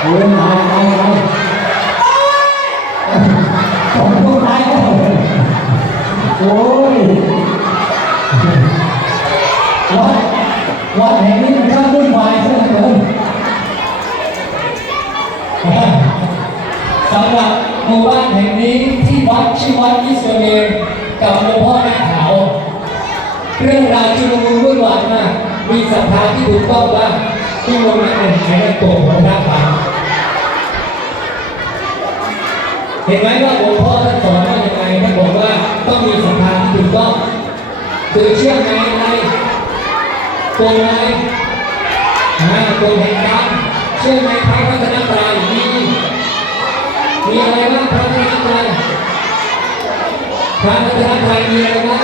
โอ้ยเาเอาเอาสตัยตายโอ้ยวัดวัดแห่งนี้มันช่างวุ่นวายซะเหลือเกินสำหรับหมู่บ้านแห่งนี้ที่วัดชื่อวัดยิสเอมกับหลวงพ่อแม่ขาวเรื่องราวชุลมุนวุ่นวายมากมีสัทธาที่ถูกต้องว่า ที่วงนั้นเป็นใครกันโกงพระธาตุเห็นไหมว่าหลวงพ่อท่านสอนว่าอยังไงท่านบอกว่าต้องมีศรัทธาที่ถูกต้องคือเชื่อในอะไรโกงอะไรอ่าโกงแห่งกรรมเชื่อในพระรัตนตรัยมีมีอะไรบ้างพระรัตนตรัยพระรัตนตรัยมีอะไรบ้าง